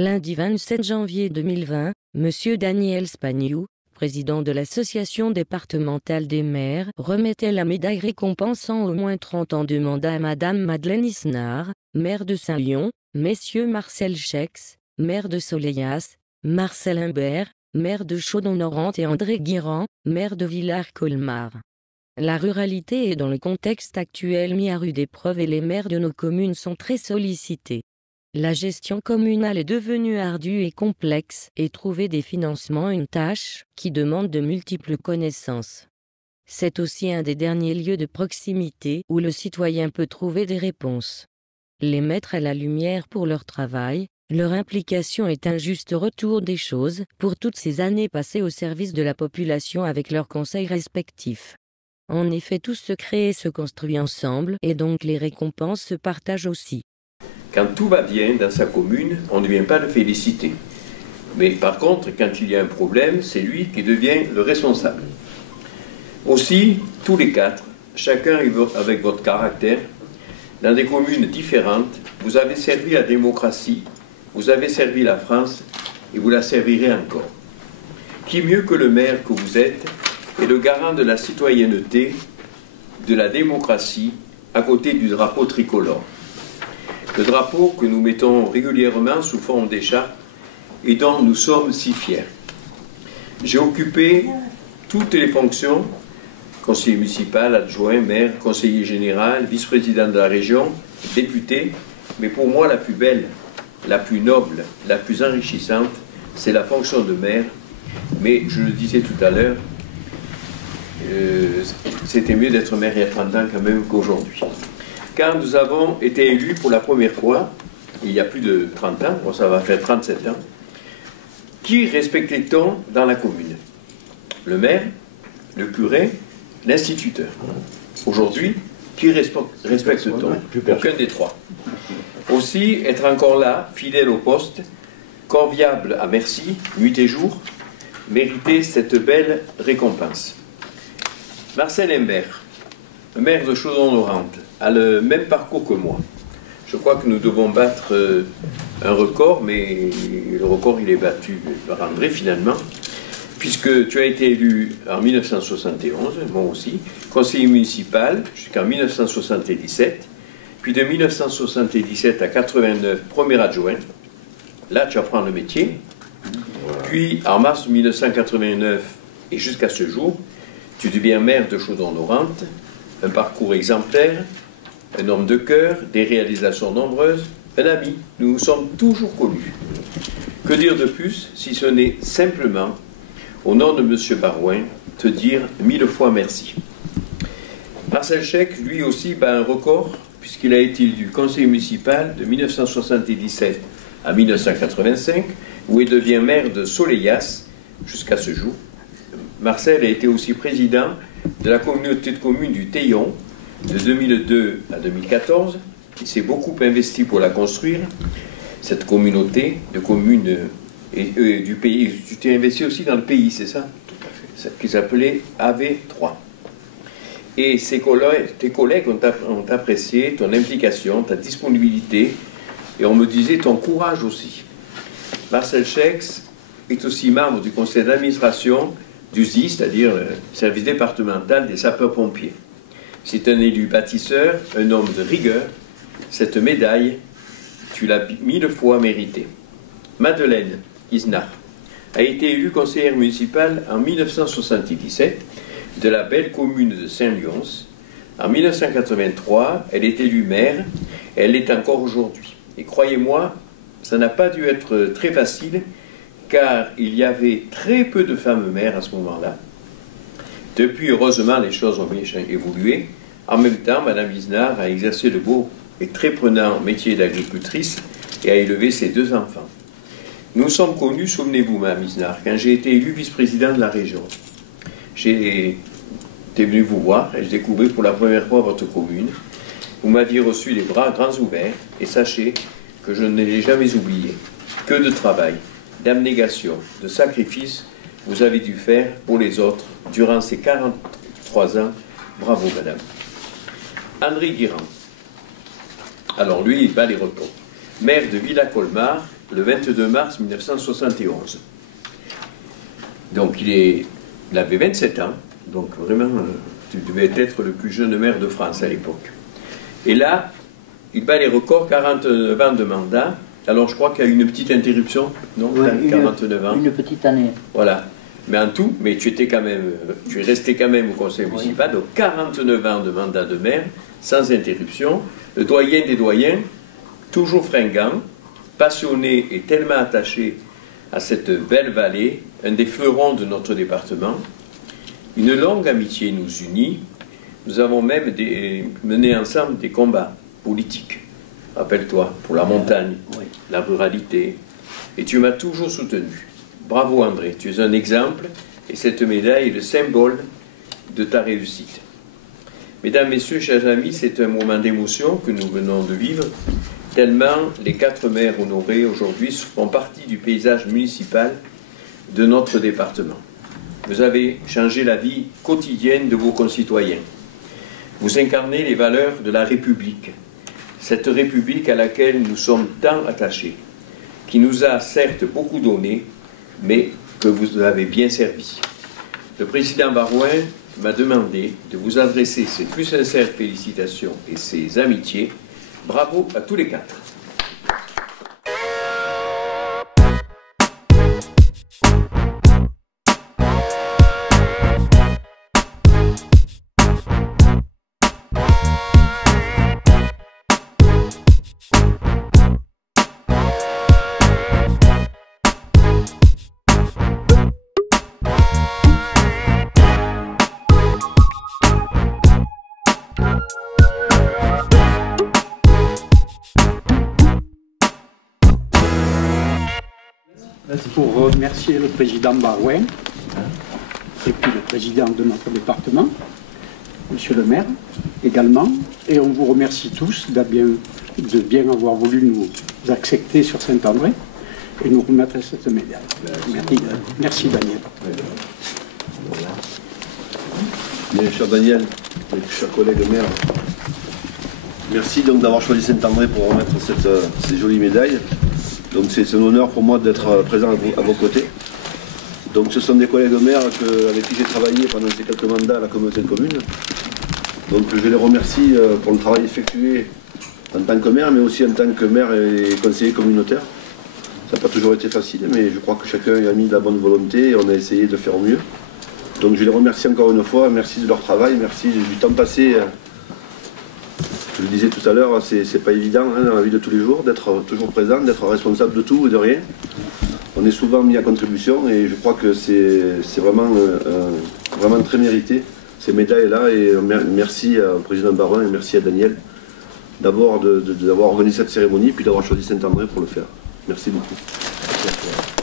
Lundi 27 janvier 2020, M. Daniel Spagnou, président de l'Association départementale des maires, remettait la médaille récompensant au moins 30 ans de mandat à Mme Madeleine Isnard, maire de Saint-Lyon, Messieurs Marcel Chex, maire de Soleillasse, Marcel Imbert, maire de Chaudon-Norante et André Guirand, maire de Villars-Colmar. La ruralité est dans le contexte actuel mis à rude épreuve et les maires de nos communes sont très sollicités. La gestion communale est devenue ardue et complexe et trouver des financements une tâche qui demande de multiples connaissances. C'est aussi un des derniers lieux de proximité où le citoyen peut trouver des réponses. Les mettre à la lumière pour leur travail, leur implication est un juste retour des choses pour toutes ces années passées au service de la population avec leurs conseils respectifs. En effet, tout se crée et se construit ensemble et donc les récompenses se partagent aussi. Quand tout va bien dans sa commune, on ne vient pas le féliciter. Mais par contre, quand il y a un problème, c'est lui qui devient le responsable. Aussi, tous les quatre, chacun avec votre caractère, dans des communes différentes, vous avez servi la démocratie, vous avez servi la France et vous la servirez encore. Qui mieux que le maire que vous êtes est le garant de la citoyenneté, de la démocratie, à côté du drapeau tricolore. Le drapeau que nous mettons régulièrement sous forme d'écharpe et dont nous sommes si fiers. J'ai occupé toutes les fonctions, conseiller municipal, adjoint, maire, conseiller général, vice-président de la région, député, mais pour moi la plus belle, la plus noble, la plus enrichissante, c'est la fonction de maire. Mais je le disais tout à l'heure, c'était mieux d'être maire il y a 30 ans quand même qu'aujourd'hui. Car nous avons été élus pour la première fois, il y a plus de 30 ans, bon, ça va faire 37 ans, qui respectait-on dans la commune? Le maire, le curé, l'instituteur. Aujourd'hui, qui respecte-t-on? Aucun des trois. Aussi, être encore là, fidèle au poste, conviable à merci, nuit et jour, mériter cette belle récompense. Marcel Imbert, maire de Chaudon-Norante, a le même parcours que moi. Je crois que nous devons battre un record, mais le record il est battu par André finalement, puisque tu as été élu en 1971, moi aussi, conseiller municipal jusqu'en 1977, puis de 1977 à 89, premier adjoint. Là, tu apprends le métier. Puis, en mars 1989 et jusqu'à ce jour, tu deviens maire de Chaudon-Norante, un parcours exemplaire, un homme de cœur, des réalisations nombreuses, un ami. Nous nous sommes toujours connus. Que dire de plus, si ce n'est simplement, au nom de M. Barouin, te dire 1000 fois merci. Marcel Chex, lui aussi, bat un record, puisqu'il a été élu conseiller municipal de 1977 à 1985, où il devient maire de Soleillasse jusqu'à ce jour. Marcel a été aussi président de la communauté de communes du Théillon de 2002 à 2014. Il s'est beaucoup investi pour la construire, cette communauté de communes du pays. Tu t'es investi aussi dans le pays, c'est ça? Tout à fait. Qui s'appelait AV3. Et tes collègues ont apprécié ton implication, ta disponibilité, et on me disait ton courage aussi. Marcel Chex est aussi membre du conseil d'administration du SDI, c'est-à-dire le service départemental des sapeurs-pompiers. C'est un élu bâtisseur, un homme de rigueur. Cette médaille, tu l'as 1000 fois méritée. Madeleine Isnard a été élue conseillère municipale en 1977 de la belle commune de Saint-Lyon. En 1983, elle est élue maire, et elle l'est encore aujourd'hui. Et croyez-moi, ça n'a pas dû être très facile, car il y avait très peu de femmes maires à ce moment-là. Depuis, heureusement, les choses ont bien évolué. En même temps, Mme Isnard a exercé le beau et très prenant métier d'agricultrice et a élevé ses 2 enfants. Nous sommes connus, souvenez-vous, Mme Isnard, quand j'ai été élu vice-président de la région. J'étais venu vous voir et je découvrais pour la première fois votre commune. Vous m'aviez reçu les bras grands ouverts et sachez que je ne l'ai jamais oublié. Que de travail, d'abnégation, de sacrifice vous avez dû faire pour les autres durant ces 43 ans. Bravo, madame. André Guirand. Alors lui, il bat les records. Maire de Villars-Colmar le 22 mars 1971. Donc il avait 27 ans, donc vraiment, tu devais être le plus jeune maire de France à l'époque. Et là, il bat les records, 49 ans de mandat. Alors je crois qu'il y a eu une petite interruption, non? Oui, 49 ans. Une petite année. Voilà. Mais en tout, mais tu es resté quand même au conseil municipal, donc 49 ans de mandat de maire, sans interruption, le doyen des doyens, toujours fringant, passionné et tellement attaché à cette belle vallée, un des fleurons de notre département. Une longue amitié nous unit, nous avons même mené ensemble des combats politiques, rappelle-toi, pour la montagne, la ruralité, et tu m'as toujours soutenu. Bravo André, tu es un exemple et cette médaille est le symbole de ta réussite. Mesdames, Messieurs, chers amis, c'est un moment d'émotion que nous venons de vivre, tellement les 4 maires honorés aujourd'hui font partie du paysage municipal de notre département. Vous avez changé la vie quotidienne de vos concitoyens. Vous incarnez les valeurs de la République, cette République à laquelle nous sommes tant attachés, qui nous a certes beaucoup donné, mais que vous avez bien servi. Le président Barouin m'a demandé de vous adresser ses plus sincères félicitations et ses amitiés. Bravo à tous les 4. Pour remercier le président Barouin et puis le président de notre département, monsieur le maire également, et on vous remercie tous de bien avoir voulu nous accepter sur Saint-André et nous remettre cette médaille. Merci Daniel. Bien, cher Daniel, et chers collègues maires, merci donc d'avoir choisi Saint-André pour remettre ces jolies médailles. Donc c'est un honneur pour moi d'être présent à vos côtés. Donc ce sont des collègues maires avec qui j'ai travaillé pendant ces quelques mandats à la communauté de communes. Donc je les remercie pour le travail effectué en tant que maire, mais aussi en tant que maire et conseiller communautaire. Ça n'a pas toujours été facile, mais je crois que chacun a mis de la bonne volonté et on a essayé de faire au mieux. Donc je les remercie encore une fois, merci de leur travail, merci du temps passé. Je le disais tout à l'heure, c'est pas évident dans la vie de tous les jours d'être toujours présent, d'être responsable de tout et de rien. On est souvent mis à contribution et je crois que c'est vraiment, vraiment très mérité ces médailles-là. Et merci au président Barouin et merci à Daniel d'abord d'avoir organisé cette cérémonie puis d'avoir choisi Saint-André pour le faire. Merci beaucoup. Merci à toi.